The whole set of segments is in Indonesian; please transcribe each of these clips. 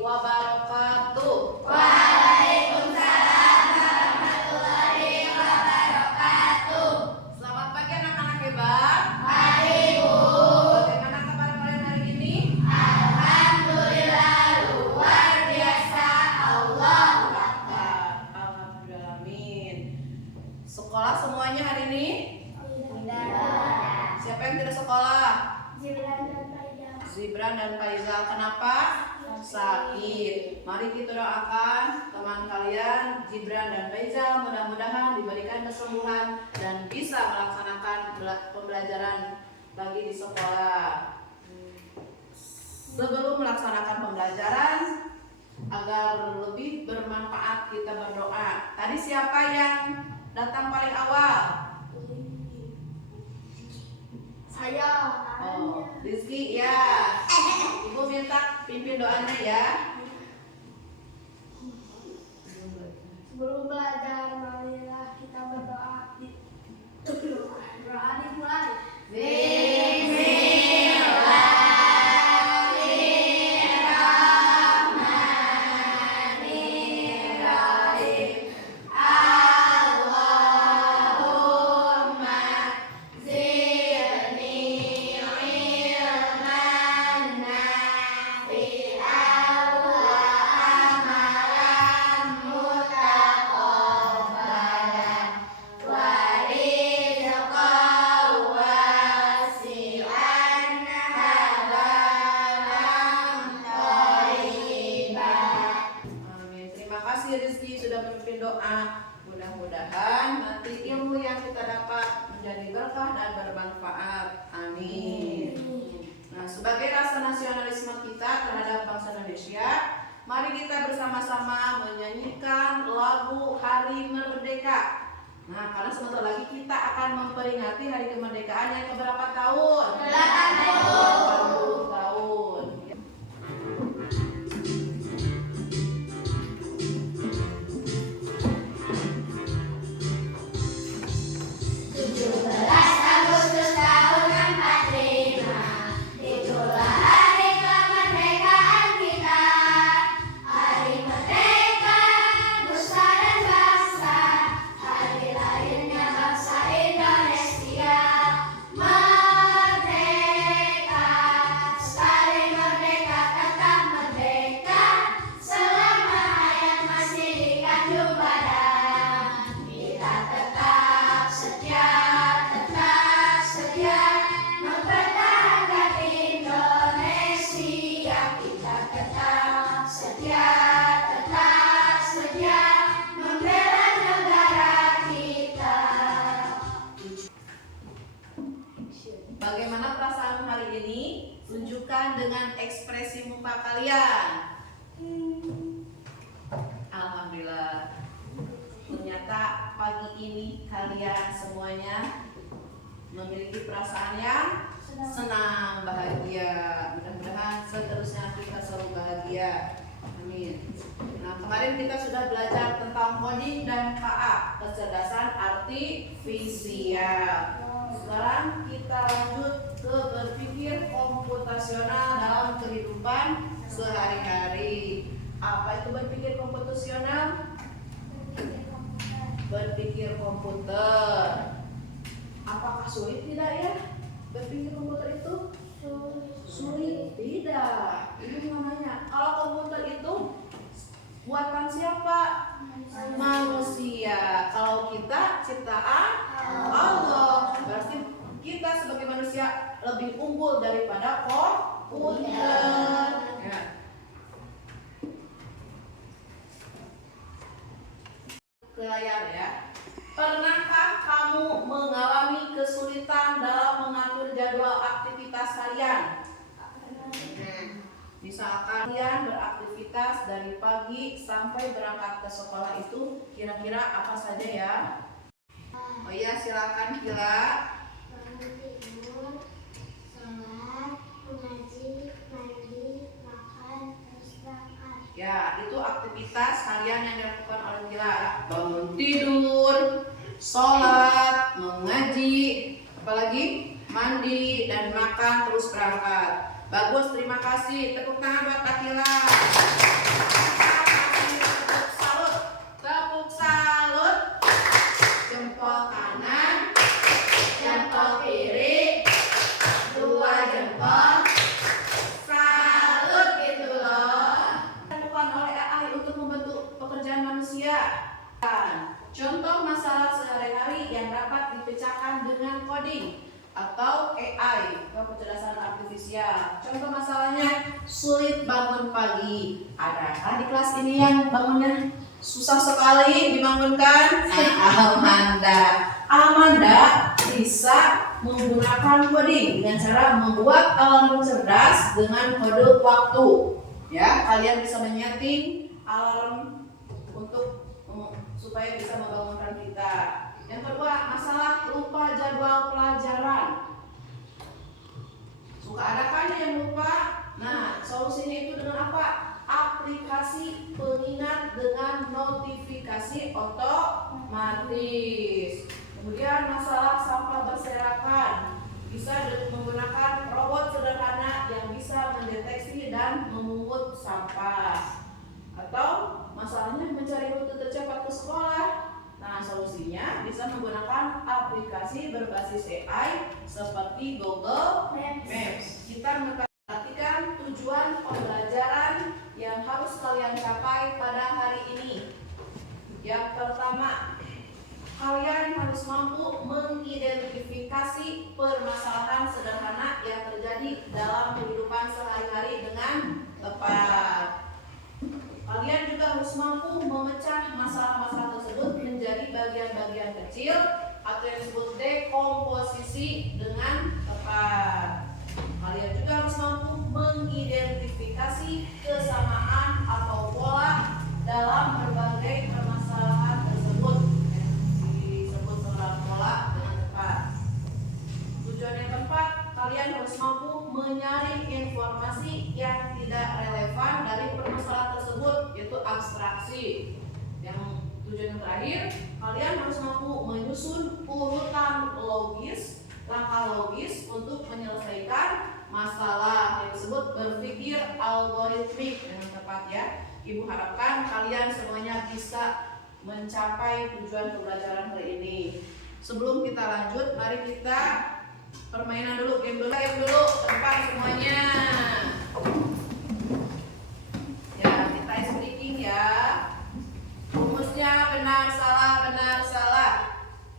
wabarakatuh. Waalaikumsalam warahmatullahi wabarakatuh. Selamat pagi anak-anak hebat. Pagi, Bu. Bagaimana kabar kalian hari ini? Alhamdulillah luar biasa. Allahu Akbar. Alhamdulillah, amin. Sekolah semuanya hari ini? Tidak. Siapa yang tidak sekolah? Zibran dan Faizal. Zibran dan Faizal. Kenapa? Sakit. Mari kita doakan teman kalian Zibran dan Faizal mudah-mudahan diberikan kesembuhan dan bisa melaksanakan pembelajaran lagi di sekolah. Sebelum melaksanakan pembelajaran agar lebih bermanfaat, kita berdoa. Tadi siapa yang datang paling awal? Saya. Oh, Rizky ya. Ibu minta pimpin doanya ya. Sebelum belajar, marilah kita berdoa. Doa dimulai. Bismillahirrahmanirrahim. Allahumma zidni ilman nafi'an wa amalan mutaqabbalan wa rizqan wasi'an halalan thayyiban. Amin. Terima kasih Rizky sudah memimpin doa. Mudah-mudahan nanti ilmu yang kita dapat menjadi berkah dan bermanfaat. Amin. Nah, sebagai rasa nasionalisme kita terhadap bangsa Indonesia, mari kita bersama-sama menyanyikan lagu Hari Merdeka. Nah, karena sebentar lagi kita akan memperingati hari kemerdekaan yang keberapa tahun? 80 tahun. Agustus tahun 45, itulah hari kemerdekaan kita. Hari merdeka, nusa dan bangsa, hari lahirnya bangsa Indonesia. Merdeka, sekali merdeka tetap merdeka, selama hayat masih dikandung badan. Kita tetap setia mempertahankan Indonesia. Kita tetap setia membela negara kita. Bagaimana perasaan hari ini? Tunjukkan dengan ekspresi muka kalian. Alhamdulillah. Ternyata pagi ini kalian semuanya memiliki perasaan yang senang, bahagia. Mudah-mudahan seterusnya kita selalu bahagia. Amin. Nah, kemarin kita sudah belajar tentang coding dan KA, kecerdasan artifisial. Sekarang kita lanjut ke berpikir komputasional dalam kehidupan sehari-hari. Apa itu berpikir komputasional? Berpikir komputer. Apakah sulit? Tidak ya? Berpikir komputer itu sulit? Tidak. Ini namanya. Kalau komputer itu buatan siapa? Manusia. Kalau kita ciptaan Allah. Berarti kita sebagai manusia lebih unggul daripada komputer. Ya. Ke layar ya. Pernahkah kamu mengalami kesulitan dalam mengatur jadwal aktivitas harian? Misalkan kalian beraktivitas dari pagi sampai berangkat ke sekolah itu kira-kira apa saja ya? Oh iya, silakan Gila. Bangun tidur, sholat, mengaji, mandi, makan, terus berangkat. Ya, itu aktivitas harian yang dilakukan oleh Gila. Bangun tidur, sholat, mengaji, apalagi mandi dan makan terus berangkat. Bagus, terima kasih. Tepuk tangan buat Akila. atau AI atau kecerdasan artifisial. Contoh masalahnya sulit bangun pagi. Ada di kelas ini yang bangunnya susah sekali dibangunkan? Amanda bisa menggunakan coding dengan cara membuat alarm cerdas dengan kode waktu. Ya, kalian bisa menyeting alarm untuk supaya bisa membangunkan kita. Yang kedua, masalah lupa jadwal pelajaran. Suka ada kan yang lupa? Nah, solusinya itu dengan apa? Aplikasi pengingat dengan notifikasi otomatis. Kemudian masalah sampah berserakan. Bisa menggunakan robot sederhana yang bisa mendeteksi dan memungut sampah. Atau masalahnya mencari rute tercepat ke sekolah. Nah, solusinya bisa menggunakan aplikasi berbasis AI seperti Google Maps. Kita memperhatikan tujuan pembelajaran yang harus kalian capai pada hari ini. Yang pertama, kalian harus mampu mengidentifikasi permasalahan sederhana yang terjadi dalam kehidupan sehari-hari dengan tepat. Kalian juga harus mampu memecah masalah-masalah tersebut menjadi bagian-bagian kecil atau yang disebut dekomposisi dengan tepat. Kalian juga harus mampu mengidentifikasi kesamaan atau pola dalam berbagai permasalahan tersebut yang disebut dengan pola dengan tepat. Tujuan yang keempat, kalian harus mampu menyaring informasi yang tidak relevan dari permasalahan tersebut, yaitu abstraksi. Yang tujuan yang terakhir, kalian harus mampu menyusun urutan logis, langkah logis untuk menyelesaikan masalah yang disebut berpikir algoritmik dengan tepat ya. Ibu harapkan kalian semuanya bisa mencapai tujuan pembelajaran hari ini. Sebelum kita lanjut, mari kita permainan dulu, game dulu, tempat semuanya. Ya, kita ice breaking ya. Rumusnya benar salah.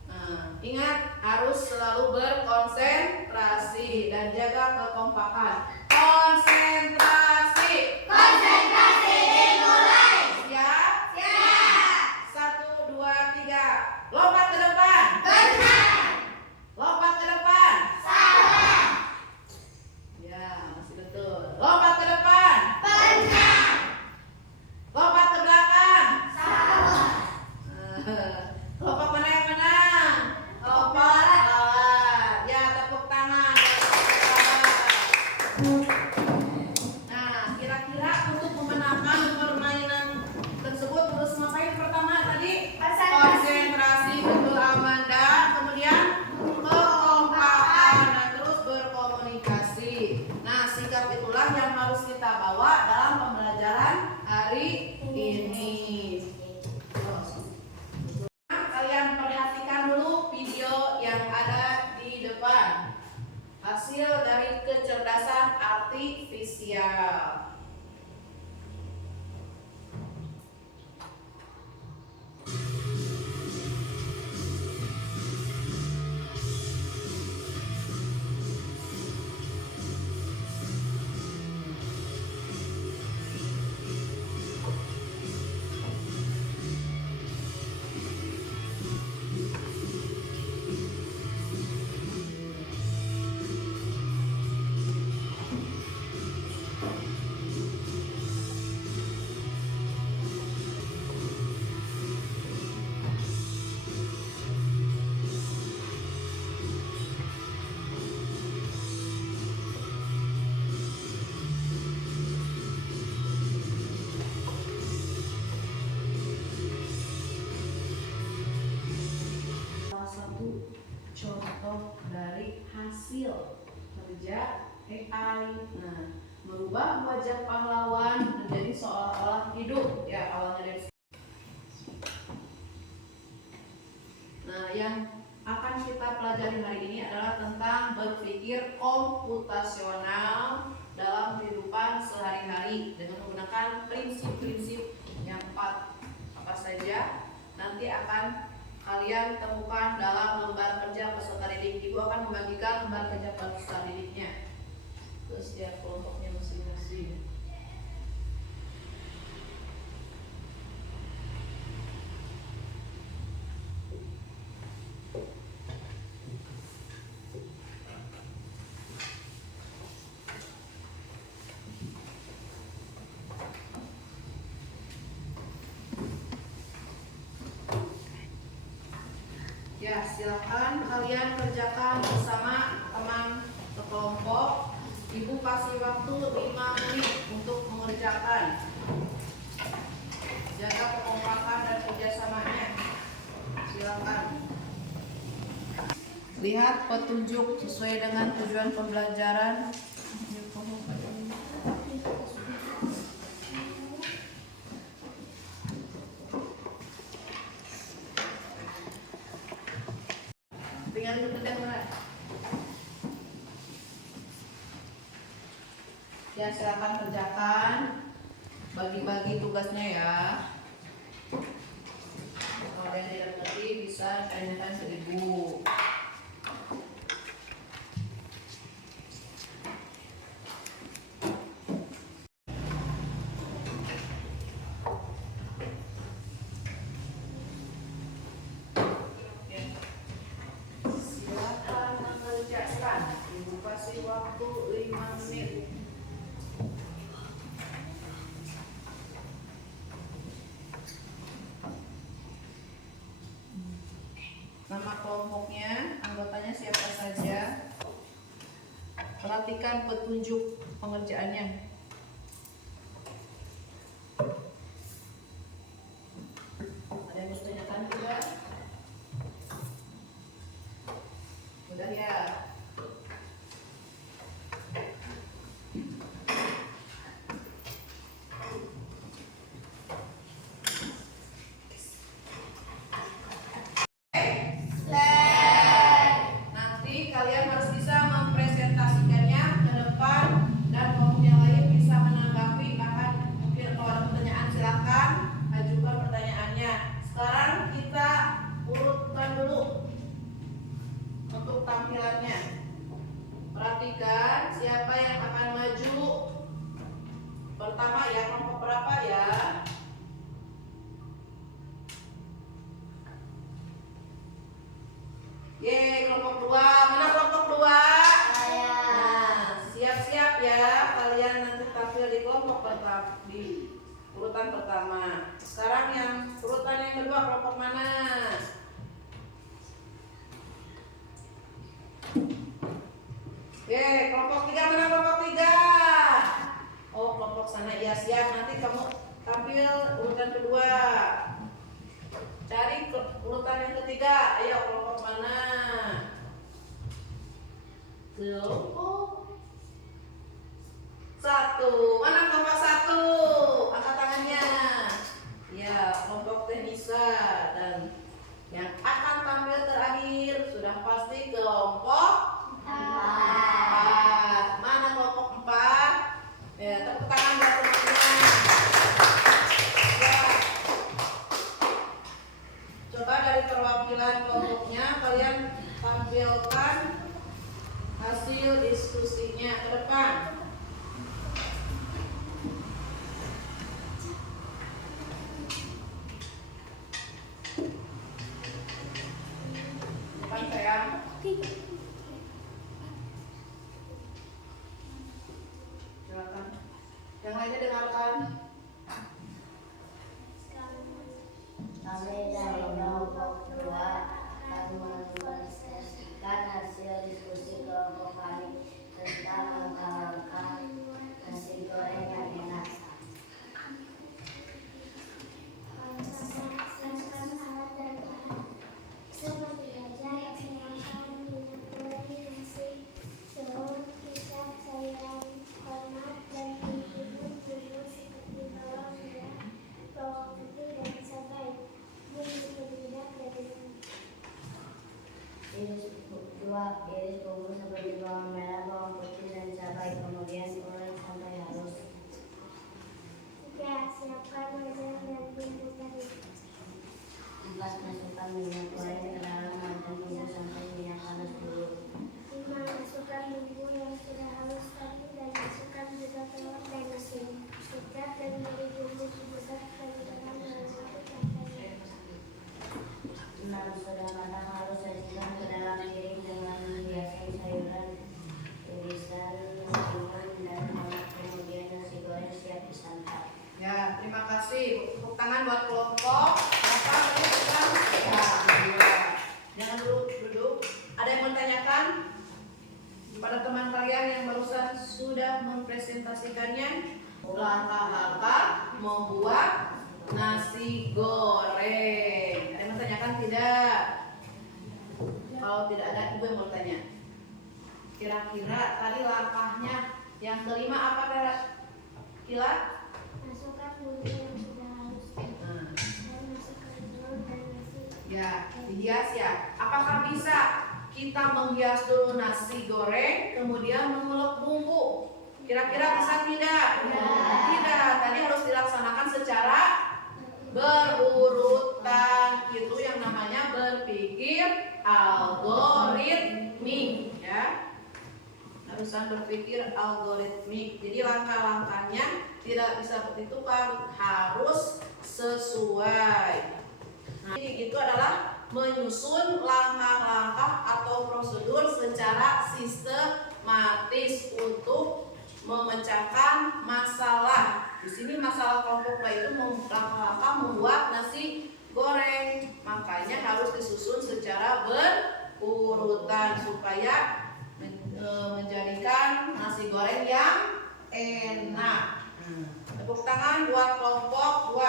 Nah, ingat harus selalu berkonsentrasi dan jaga kekompakan. Konsentrasi. Konsentrasi dimulai. Siap? Siap. 1, 2, 3. Lompat ke depan. Benar. Lompat ke depan. Salah. Ya, masih betul. Lompat ke depan. Benar. Lompat ke belakang. Salah. Lompat mana yang menang? Lompat lawan. Ya, tepuk tangan. Nah, kira-kira untuk memenangkan permainan tersebut harus ngapain pertama tadi? Konsentrasi, betul Amanda. Kemudian kekompakan dan terus berkomunikasi. Nah, sikap itulah yang harus kita bawa dalam pembelajaran hari ini. Kalian perhatikan dulu video yang ada di depan. Hasil dari kecerdasan artifisial. Salah satu contoh dari hasil kerja AI. Nah, merubah wajah pahlawan menjadi seolah-olah hidup. Ya, awalnya dari sini. Nah, yang akan kita pelajari hari ini adalah tentang berpikir komputasional dalam kehidupan sehari-hari dengan menggunakan prinsip-prinsip yang 4 apa saja nanti akan kalian temukan dalam lembar kerja peserta didik. Ibu akan membagikan lembar kerja peserta didiknya ke setiap kelompoknya masing-masing. Ya, silakan kalian kerjakan bersama teman sekelompok. Ibu kasih waktu 5 menit untuk mengerjakan. Jaga kekompakan dan kerjasamanya. Silakan. Lihat petunjuk sesuai dengan tujuan pembelajaran. Tinggal itu mana? Ya, silakan kerjakan. Bagi-bagi tugasnya ya. Kalau ada yang tidak ngerti bisa tanyakan ke ibu. Silakan mengerjakan. Ibu kasih waktu 5 menit. Nama kelompoknya, anggotanya siapa saja. Perhatikan petunjuk pengerjaannya. Ada yang bertanyakan juga? Udah ya? Nanti kalian harus bisa mempresentasikannya ke depan dan kelompok yang lain bisa menanggapi. Bahkan mungkin kalau ada pertanyaan silakan ajukan pertanyaannya. Sekarang kita urutkan dulu untuk tampilannya. Perhatikan siapa yang akan maju pertama ya, kelompok berapa ya? Kelompok 2. Mana kelompok 2? Nah, siap-siap ya. Kalian nanti tampil di kelompok pertama, di urutan pertama. Sekarang yang urutan yang kedua, kelompok mana? Kelompok 3 mana kelompok 3? Oh, kelompok sana ya, siap. Nanti kamu tampil urutan kedua. Cari urutan yang ketiga. Ayo kelompok mana? Kelompok 1. Mana kelompok 1? Angkat tangannya. Ya, kelompok Tenisa. Dan yang akan tampil terakhir sudah pasti kelompok 4. Mana kelompok 4? Ya, tepuk tangan buat teman-teman. Ya. Coba dari perwakilan kelompoknya kalian tampilkan hasil diskusi terima kasih. Tepuk tangan buat kelompok. Apa tadi bilang? Ya, dua. Jangan duduk. Ada yang mau tanyakan? Pada teman kalian yang barusan sudah mempresentasikannya, langkah-langkah membuat nasi goreng. Ada yang mau tanyakan tidak? Kalau tidak ada, ibu yang mau tanya. Kira-kira tadi langkahnya yang kelima apa Kila? Masukkan bumbu yang sudah halus dan masukkan telur dan nasi. Ya, dihias ya. Apakah bisa kita menghias dulu nasi goreng, kemudian mengulek bumbu? Kira-kira bisa tidak? Tidak. Tadi harus dilaksanakan secara berurutan. Itu yang namanya berpikir algoritmik, ya. Harusan berpikir algoritmik. Jadi langkah-langkahnya tidak bisa bertukar, harus sesuai. Nah, itu adalah menyusun langkah-langkah atau prosedur secara sistematis untuk memecahkan masalah. Di sini masalah kelompok B itu langkah-langkah membuat nasi goreng. Makanya harus disusun secara berurutan supaya menjadikan nasi goreng yang enak. Tepuk tangan buat kelompok 2.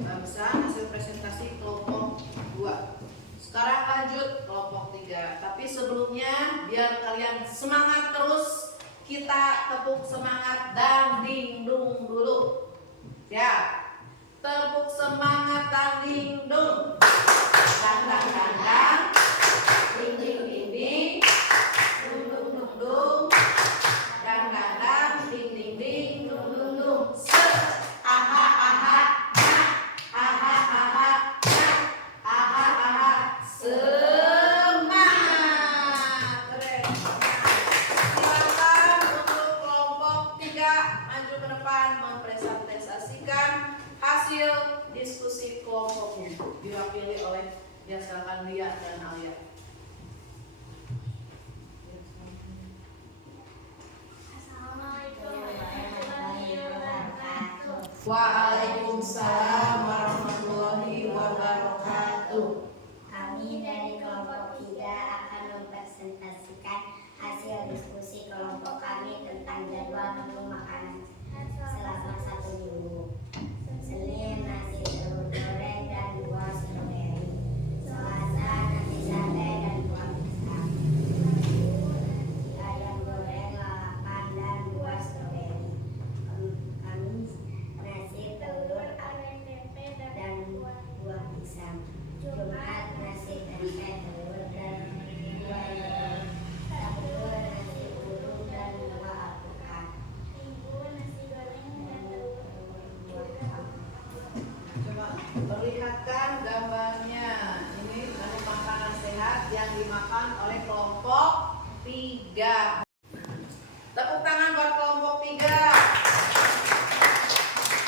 Barusan hasil presentasi kelompok 2. Sekarang lanjut kelompok 3. Tapi sebelumnya biar kalian semangat terus, kita tepuk semangat dan dingdung dulu. Ya. Tepuk semangat dan dingdung. Dang dang dang dang. Ding ding ding ding. Dung dung dung dung. Dang dang dang. Ding ding ding. Dung dung dung. Aha aha. Aha aha. Aha aha. Semangat. Keren. Silakan untuk kelompok 3 maju ke depan mempresentasikan hasil diskusi kelompoknya, diwakili oleh silakan Lia dan Alia. Assalamualaikum warahmatullahi wabarakatuh. Waalaikumsalam warahmatullahi wabarakatuh. Kami dari kelompok 3 akan mempresentasikan hasil diskusi kelompok kami tentang jadwal menu makanan selama 1 minggu. Senin nasi telur goreng dan buah stroberi. Selasa nasi sate dan buah pisang. Rabu nasi ayam goreng lalapan dan buah stroberi. Kamis nasi telur dan buah pisang. Jumat nasi tempe telur dan buah telur. Sabtu nasi urung dan buah alpukat. Minggu nasi goreng dan telur buah alpukat. Coba perlihatkan gambarnya. Ini menu makanan sehat yang dimakan oleh kelompok 3. Tepuk tangan buat kelompok 3.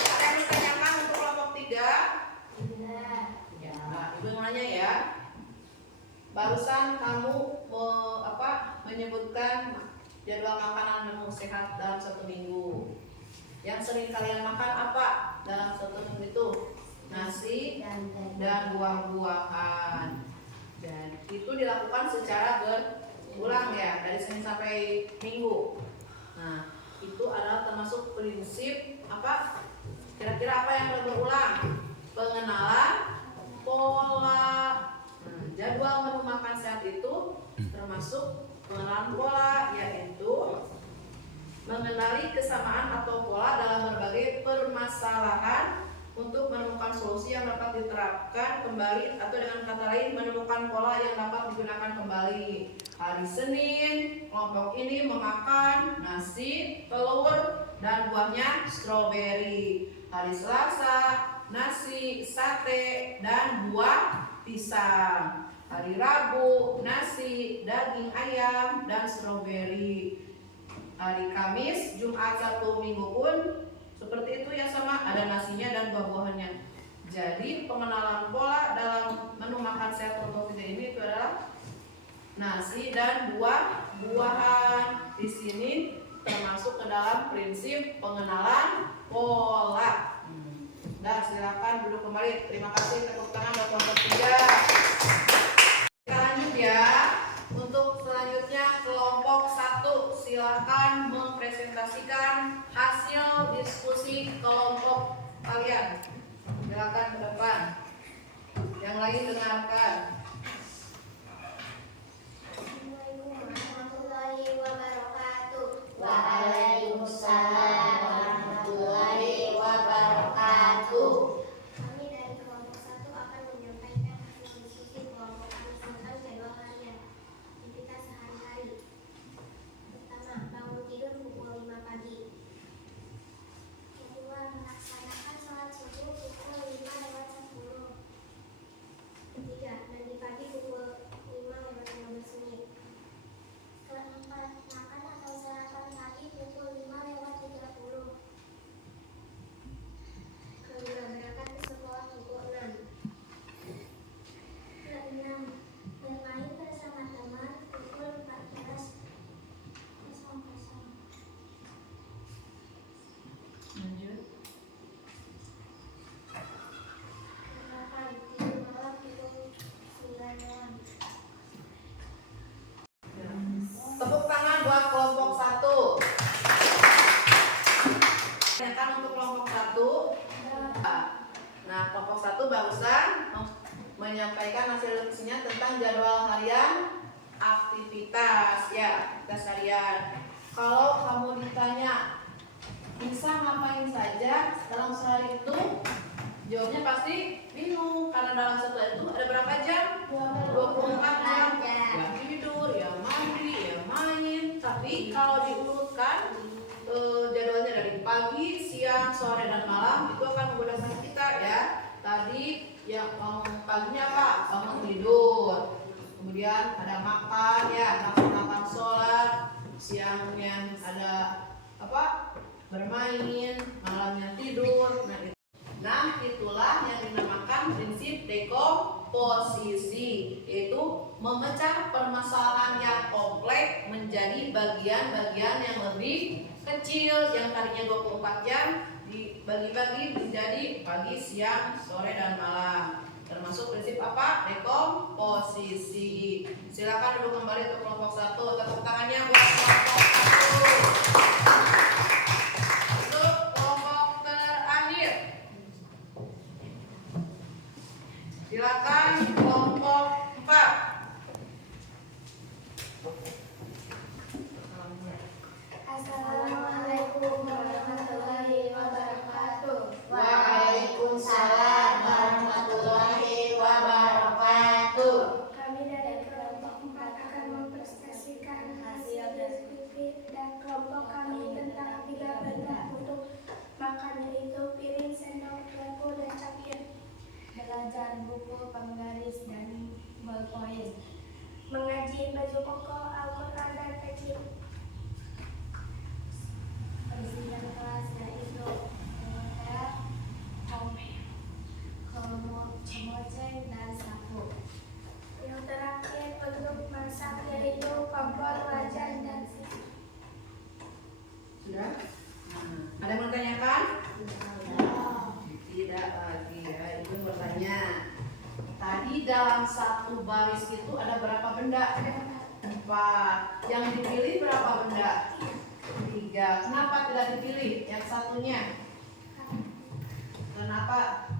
Ada yang ditanyakan untuk kelompok 3? Ya, ibu nanya ya. Barusan kamu menyebutkan jadwal makanan menu sehat dalam 1 minggu. Yang sering kalian makan apa dalam 1 minggu itu? Nasi dan buah-buahan. Dan itu dilakukan secara berulang ya, dari Senin sampai Minggu. Nah, itu adalah termasuk prinsip apa? Kira-kira apa yang berulang? Pengenalan pola. Jadwal menu makan sehat itu termasuk pengenalan pola, yaitu mengenali kesamaan atau pola dalam berbagai permasalahan untuk menemukan solusi yang dapat diterapkan kembali, atau dengan kata lain menemukan pola yang dapat digunakan kembali. Hari Senin, kelompok ini memakan nasi, telur, dan buahnya stroberi. Hari Selasa, nasi, sate, dan buah pisang. Hari Rabu, nasi, daging ayam, dan stroberi. Hari Kamis, Jumat, Sabtu, Minggu pun seperti itu ya, sama ada nasinya dan buah-buahannya. Jadi pengenalan pola dalam menu makan sehat kelompok 3 ini itu adalah nasi dan buah-buahan. di sini termasuk ke dalam prinsip pengenalan pola. Nah, silakan duduk kembali. Terima kasih, tepuk tangan buat kelompok 3. Kita lanjut ya. Untuk selanjutnya kelompok 1, silakan mempresentasikan hasil diskusi kelompok kalian. Silakan ke depan. Yang lain dengarkan. Warahmatullahi wabarakatuh. Waalaikumsalam warahmatullahi wabarakatuh. Kami dari kelompok 1 akan menyampaikan hasil diskusi kelompok kami tentang jadwal harian aktivitas sehari-hari. Pertama, bangun tidur pukul 5 pagi. Kedua, melaksanakan sholat subuh pukul 5:10. Ketiga, mandi pagi pukul 5:15. Keempat, makan atau sarapan pagi pukul 5:30. Kelima, berangkat ke sekolah pukul 6. Keenam, bermain bersama teman pukul 14:00. Lanjut. Delapan, tidur malam pukul 9 malam. Tepuk tangan buat kelompok 1. Tanyakan untuk kelompok 1. Nah, kelompok 1 barusan menyampaikan hasil diskusinya tentang jadwal harian aktivitas ya, aktivitas harian. Kalau kamu ditanya bisa ngapain saja dalam sehari itu, jawabnya pasti bingung karena dalam satu hari itu ada berapa jam? 24 jam. Ya tidur, ya mandi, ya main. Tapi kalau diurutkan jadwalnya dari pagi, siang, sore, dan malam itu akan memudahkan kita ya. Tadi yang paginya apa? Bangun tidur. Kemudian ada makan ya, makan sholat. Siangnya ada apa? Bermain, malamnya tidur. Nah, itulah yang dinamakan prinsip dekomposisi, yaitu memecah permasalahan yang kompleks menjadi bagian-bagian yang lebih kecil. Yang tadinya 24 jam dibagi-bagi menjadi pagi, siang, sore, dan malam. Termasuk prinsip apa? Dekomposisi. Silakan duduk kembali untuk kelompok 1. Tepuk tangannya buat kelompok 1. Untuk kelompok terakhir, silakan kelompok 4. Assalamualaikum warahmatullahi wabarakatuh. Waalaikumsalam warahmatullahi wabarakatuh. Kami dari kelompok 4 akan mempresentasikan hasil diskusi dan kelompok kami tentang 3 benda untuk makan, yaitu piring, sendok, garpu, dan cangkir. Belajar buku, penggaris, dan ballpoint. Mengaji baju koko, Al-Quran, dan peci. Perisian kelas yaitu hotel, kemoceng, dan sapu. Yang terakhir untuk masak yaitu kompor, wajan, dan sisi. Sudah? Ada yang mau ditanyakan? Tidak lagi ya. Ibu bertanya. Tadi dalam satu baris itu ada berapa benda? 4. Yang dipilih berapa benda? 3. Kenapa tidak dipilih yang satunya? Kenapa?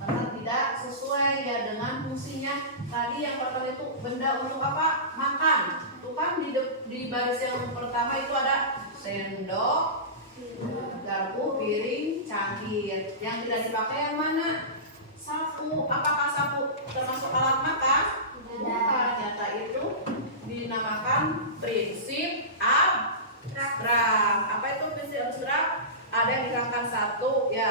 Karena tidak sesuai ya dengan fungsinya. Tadi yang pertama itu benda untuk apa? Makan. Itu kan di baris yang pertama itu ada sendok, garpu, piring, cangkir. Yang tidak dipakai yang mana? Sapu. Apakah sapu termasuk alat makan? Bukan. Nyata itu dinamakan prinsip abstrak. Apa itu prinsip abstrak? Ada yang dikatakan satu ya.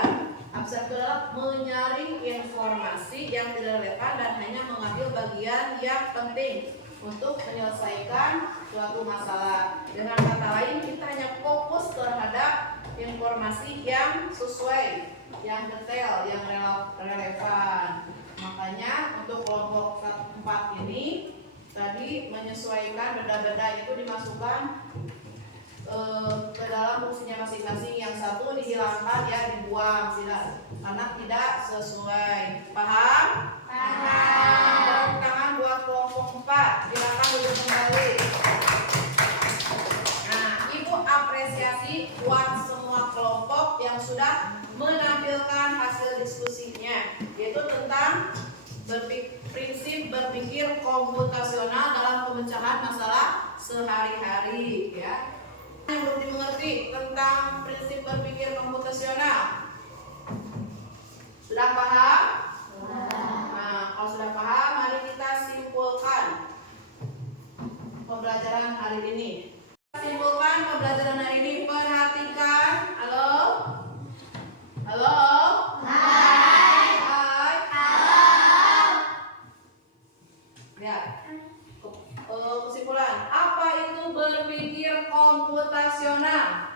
Abstrak itu adalah menyaring informasi yang tidak relevan dan hanya mengambil bagian yang penting untuk menyelesaikan suatu masalah. Dengan kata lain, kita hanya fokus terhadap informasi yang sesuai, yang detail, yang relevan. Makanya untuk kelompok 4 ini tadi menyesuaikan benda-benda itu dimasukkan ke dalam fungsinya masing-masing. Yang satu dihilangkan, ya dibuang, karena tidak sesuai. Paham? Paham. Tepuk tangan buat kelompok 4. Silakan duduk kembali. Nah, Ibu apresiasi buat semua kelompok yang sudah menampilkan hasil diskusinya, yaitu tentang prinsip berpikir komputasional dalam pemecahan masalah sehari-hari, ya. Yang belum dimengerti tentang prinsip berpikir komputasional, sudah paham? Nah, kalau sudah paham, mari kita simpulkan pembelajaran hari ini. Simpulkan pembelajaran hari ini. Perhatikan. Halo? Halo? Hai. Hai. Lihat. Kesimpulan. Apa itu berpikir komputasional?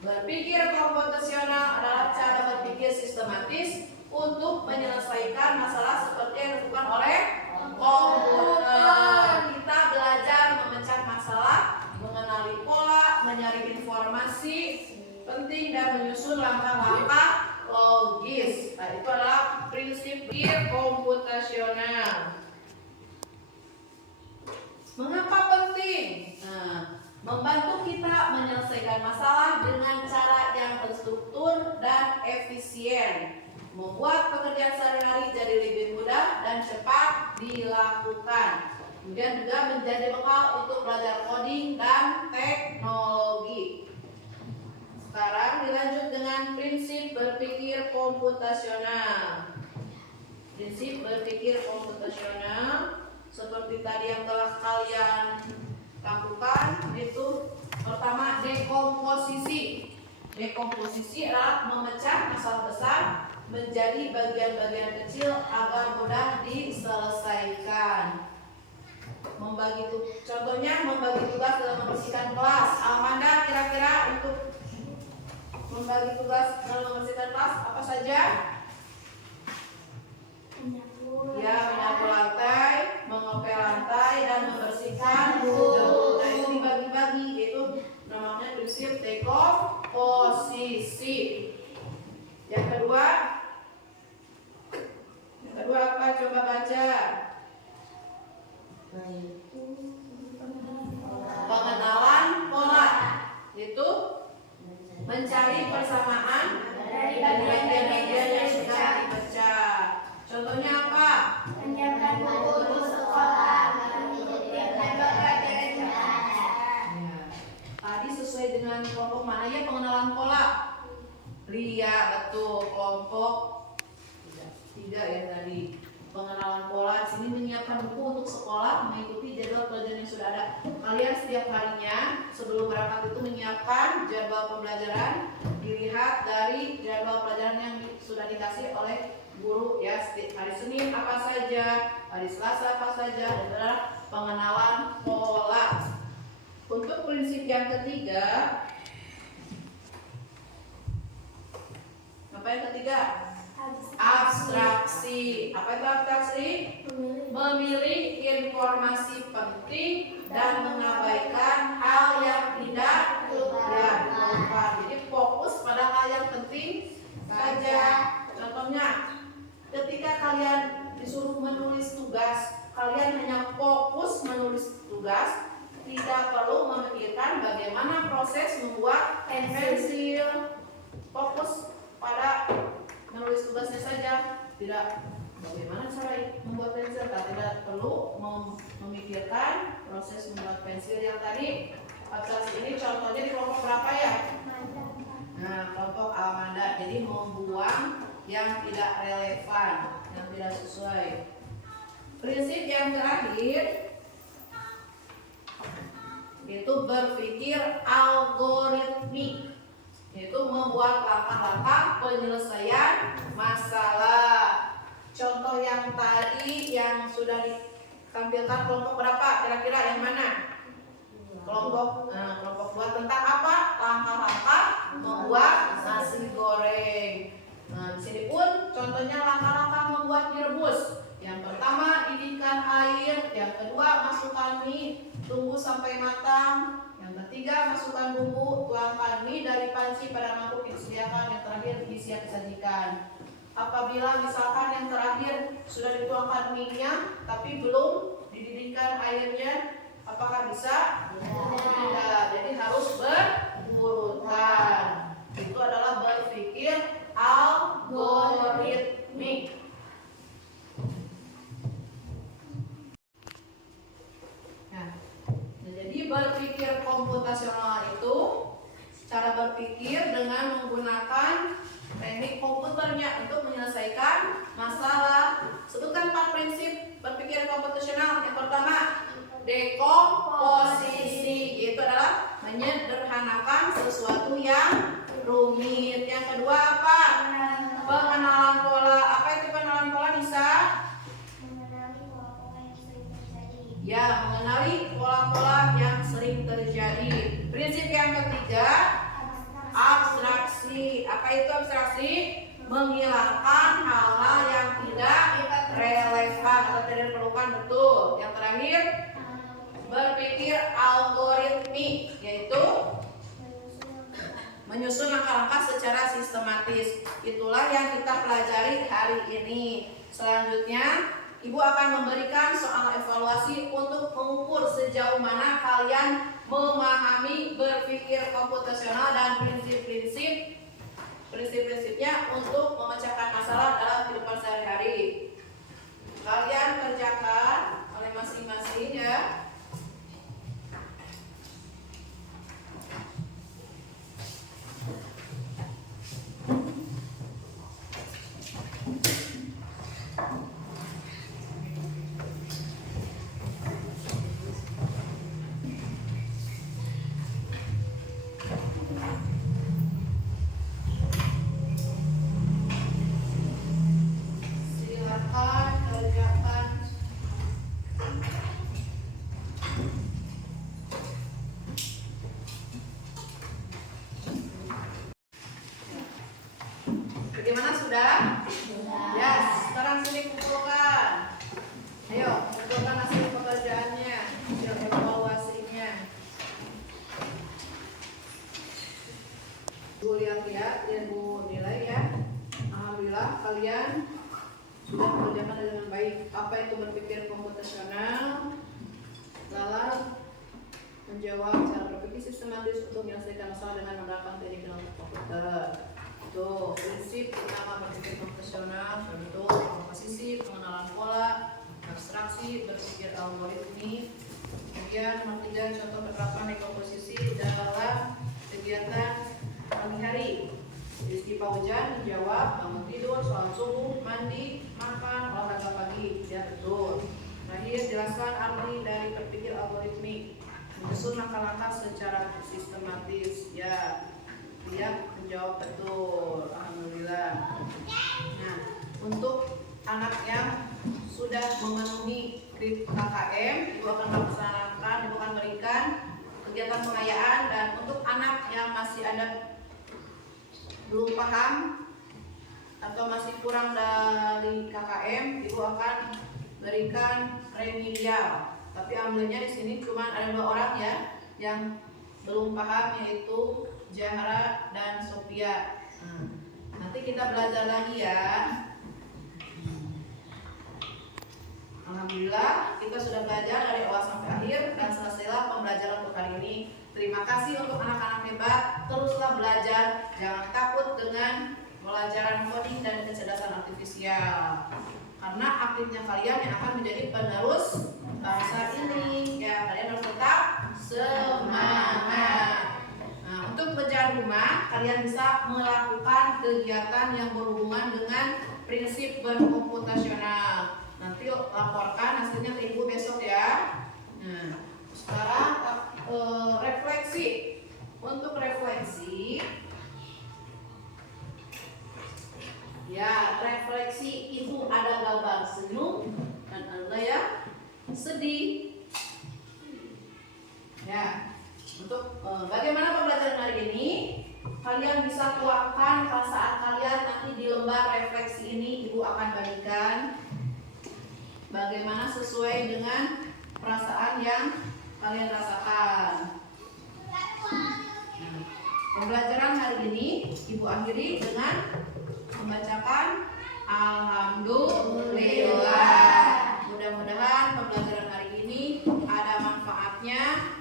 Berpikir komputasional adalah cara berpikir sistematis untuk menyelesaikan masalah seperti yang dilakukan oleh komputer. Kita belajar memecah masalah, mengenali pola, mencari informasi penting, dan menyusun langkah-langkah logis. Nah, itu adalah prinsip berpikir komputasional. Mengapa penting? Nah, membantu kita menyelesaikan masalah dengan cara yang terstruktur dan efisien, membuat pekerjaan sehari-hari jadi lebih mudah dan cepat dilakukan. Kemudian juga menjadi bekal untuk belajar coding dan teknologi. Sekarang dilanjut dengan prinsip berpikir komputasional. Prinsip berpikir komputasional seperti tadi yang telah kalian lakukan, itu pertama dekomposisi. Dekomposisi adalah memecah masalah besar menjadi bagian-bagian kecil agar mudah diselesaikan. Contohnya membagi tugas dalam membersihkan kelas. Amanda, kira-kira untuk membagi tugas dalam membersihkan kelas apa saja? Menyapu lantai, mengepel lantai, dan membersihkan debu. Nah, itu dibagi-bagi, itu namanya prinsip dekomposisi. Yang kedua apa? Coba baca. Pengenalan pola, itu mencari persamaan dari bagian-bagian yang sudah dipecah. Contohnya apa? Menyiapkan buku di sekolah, mengikuti pelajaran. Tadi sesuai dengan kelompok mana ya pengenalan pola? Ria, betul. Kelompok 3 ya tadi. Pengenalan pola di sini menyiapkan buku untuk sekolah, mengikuti jadwal pelajaran yang sudah ada. Kalian setiap harinya sebelum berangkat itu menyiapkan jadwal pembelajaran, dilihat dari jadwal pelajaran yang sudah dikasih oleh guru, ya. Hari Senin apa saja, hari Selasa apa saja, itu adalah pengenalan pola. Untuk prinsip yang ketiga, apa yang ketiga? Abstraksi. Apa itu abstraksi? Memilih informasi penting dan mengabaikan hal yang tidak relevan. Jadi fokus pada hal yang penting saja. Contohnya, ketika kalian disuruh menulis tugas, kalian hanya fokus menulis tugas, tidak perlu memikirkan bagaimana proses membuat pensil. Fokus pada menulis tugasnya saja, tidak bagaimana cara membuat pensil. Tidak perlu memikirkan proses membuat pensil yang tadi. Abstraksi ini contohnya di kelompok berapa ya? Nah, kelompok Amanda. Jadi membuang yang tidak relevan, yang tidak sesuai. Prinsip yang terakhir itu berpikir algoritmik, yaitu membuat langkah-langkah penyelesaian masalah. Contoh yang tadi yang sudah ditampilkan kelompok berapa? Kira-kira yang mana? Kelompok 2 tentang apa? Langkah-langkah membuat nasi goreng. Nah, di sini pun contohnya langkah-langkah membuat mie rebus. Yang pertama, didihkan air. Yang kedua, masukkan mie, tunggu sampai matang. Yang ketiga, masukkan bumbu, tuangkan mie dari panci pada mangkuk yang disediakan. Yang terakhir, siap disajikan. Apabila misalkan yang terakhir sudah dituangkan mie-nya tapi belum dididihkan airnya, apakah bisa? Tidak. Jadi harus berurutan. Itu adalah berpikir algoritmik. Nah, jadi berpikir komputasional itu cara berpikir dengan menggunakan teknik komputernya untuk menyelesaikan masalah. Sebutkan 4 prinsip berpikir komputasional. Yang pertama, dekomposisi, itu adalah menyederhanakan sesuatu yang rumit. Yang kedua apa? Pengenalan pola. Apa itu pengenalan pola, Nisa? Mengenali pola-pola yang sering terjadi. Ya, mengenali pola-pola yang sering terjadi. Prinsip yang ketiga, abstraksi. Apa itu abstraksi? Menghilangkan hal-hal yang tidak relevan atau tidak diperlukan. Betul. Yang terakhir, berpikir algoritmik, yaitu menyusun langkah-langkah secara sistematis. Itulah yang kita pelajari hari ini. Selanjutnya, Ibu akan memberikan soal evaluasi untuk mengukur sejauh mana kalian memahami berpikir komputasional dan prinsip-prinsipnya untuk memecahkan masalah dalam kehidupan sehari-hari. Kalian kerjakan oleh masing-masing ya. Silakan kerjakan. Bagaimana, sudah? Ya, sekarang sini kumpulkan. Ayo, kumpulkan hasil pekerjaannya, hasil evaluasinya. Bu lihat-lihat, lihat Bu nilai ya. Alhamdulillah kalian sudah mengerjakan dengan baik. Apa itu berpikir komputasional? Lalu menjawab cara berpikir sistematis untuk menyelesaikan masalah dengan menggunakan teknik dalam komputer. Tuh, prinsip utama berpikir komputasional bentuk komposisi, pengenalan pola, abstraksi, berpikir algoritmik. Kemudian nomor 3, contoh penerapan dekomposisi dalam kegiatan pagi-hari. Rizky Paujan menjawab bangun tidur, sholat subuh, mandi, makan, olahraga pagi. Ya, betul. Terakhir, jelaskan arti dari berpikir algoritmik, menyusun langkah-langkah secara sistematis. Ya, dia menjawab betul. Alhamdulillah. Nah, untuk anak yang sudah memenuhi kriteria KKM, Ibu akan melaksanakan, Ibu akan berikan kegiatan pengayaan. Dan untuk anak yang masih ada belum paham atau masih kurang dari KKM, Ibu akan berikan remedial. Tapi alhamdulillahnya di sini cuma ada 2 orang ya yang belum paham, yaitu Zahra dan Sophia. Nanti kita belajar lagi ya. Alhamdulillah kita sudah belajar dari awal sampai akhir dan selesailah pembelajaran untuk hari ini. Terima kasih untuk anak-anak hebat. Teruslah belajar, jangan takut dengan pelajaran coding dan kecerdasan artifisial. Karena aktifnya kalian yang akan menjadi penerus bangsa ini. Ya, kalian harus tetap semangat. Nah, untuk kerjaan rumah, kalian bisa melakukan kegiatan yang berhubungan dengan prinsip berkomputasional. Nanti laporkan hasilnya ke Ibu besok ya. Nah, sekarang refleksi. Untuk refleksi, ya, refleksi Ibu ada gambar senyum dan ada ya sedih. Ya, untuk bagaimana pembelajaran hari ini, kalian bisa tuangkan perasaan kalian nanti di lembar refleksi ini. Ibu akan bagikan bagaimana sesuai dengan perasaan yang kalian rasakan. Pembelajaran hari ini Ibu akhiri dengan membacakan Alhamdulillah. Mudah-mudahan pembelajaran hari ini ada manfaatnya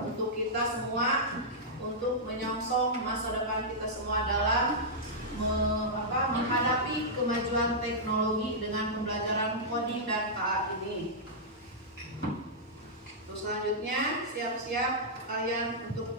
untuk kita semua, untuk menyongsong masa depan kita semua dalam menghadapi kemajuan teknologi dengan pembelajaran coding dan KA ini. Terus selanjutnya siap-siap kalian untuk